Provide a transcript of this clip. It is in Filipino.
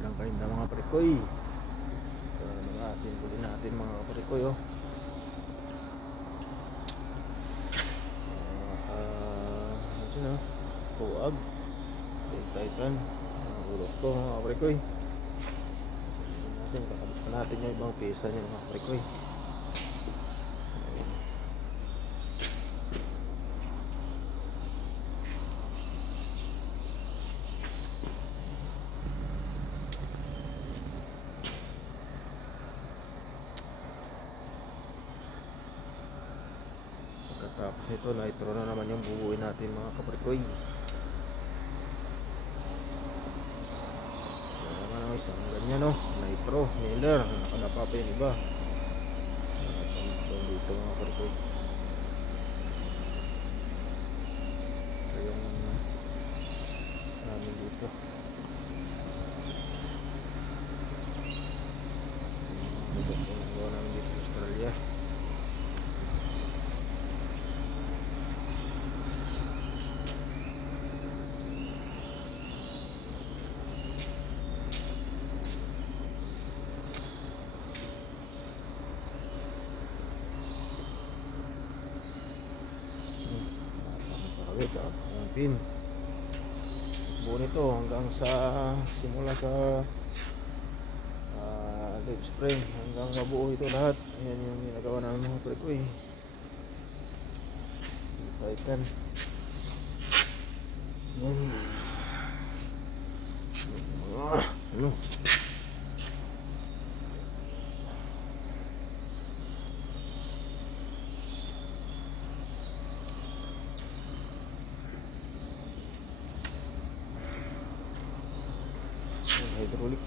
Magandang kainda mga parikoy. Nag-asimple natin mga parikoy. Ano Puag Titan ulok to mga parikoy. Kakabit natin yung ibang pisa niya mga parikoy. Tapos ito, nitro na naman yung buuin natin mga kaparikoy. Yan naman ang isang ganyan nitro, Miller. Nakanapa pa yung iba. Nakapang dito mga kaparikoy. Ito yung namin dito. Ito yung gawa namin dito sa Australia. Ang pin buo nito hanggang sa simula sa lip spring hanggang mabuo ito lahat. Ayan yung ginagawa namin mga parikoy. Titan ano hydraulic